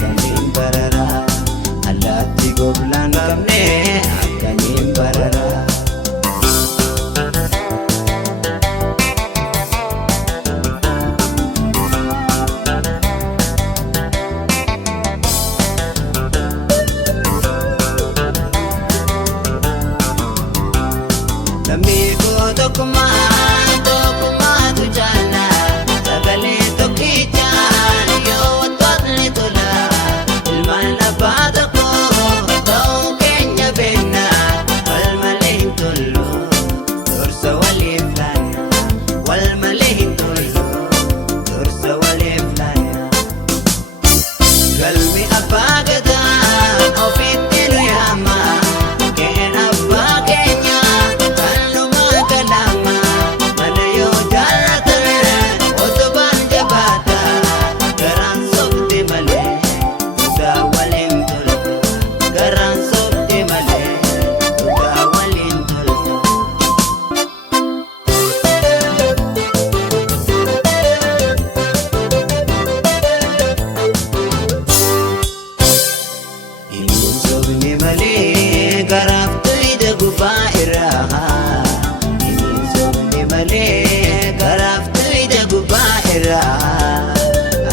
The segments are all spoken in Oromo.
akkamiin barara allaattii goblaan qabne akkamiin barara. Lammii koo tokkummaa tu jaalla sagalee tokkichaan yoo wattootni tola ilmaan abbaa tokko ta'uu keenya beekna wal malee hin tollu dursa waliif laanna wal malee hin tollu dursa waliif laanna galmi abbaa gadaa ofitti nu yaama.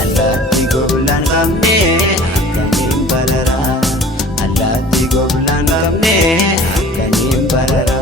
Allaattii goblaan qabne akkamiin barara allaattii goblaan qabne akkamiin barara.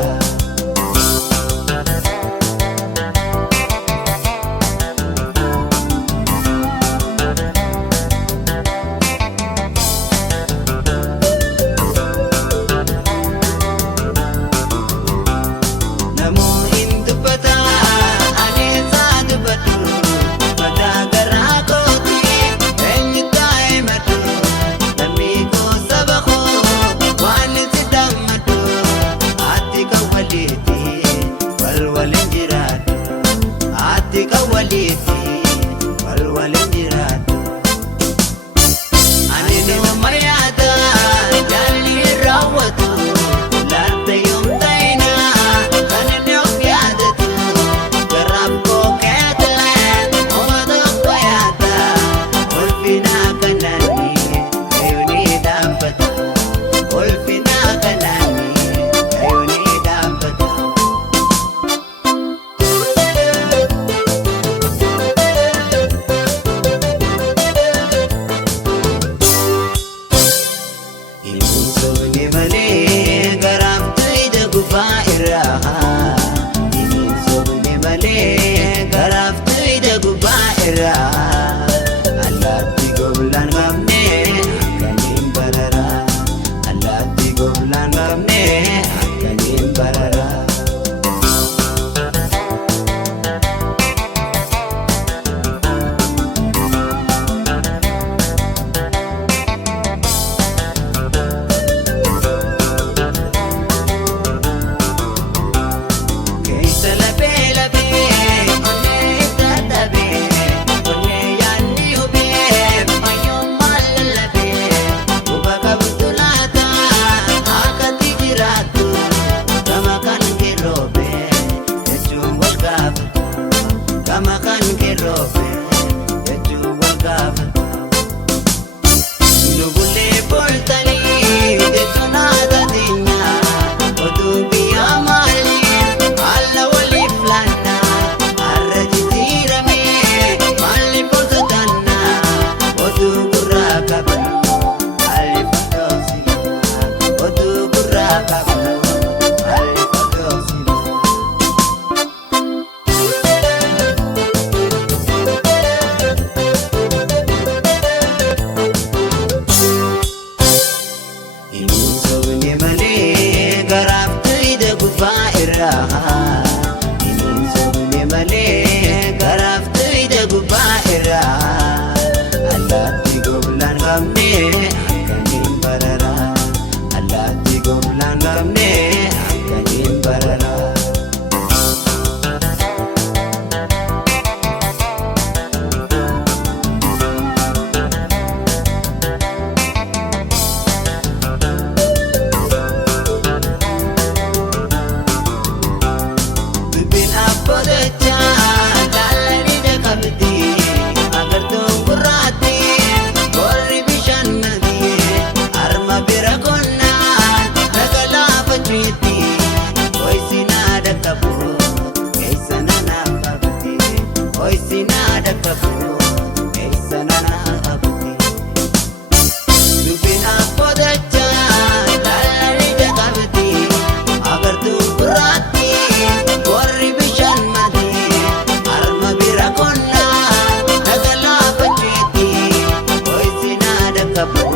Allaattii goblaan qabne akkamiin barara allaattii goblaan qabne akkamiin barara. Allaattii goblaan qabne akkamiin barara allaattii goblaan qabne akkamiin barara. Agartuun gurraatti warri bishaan qabu.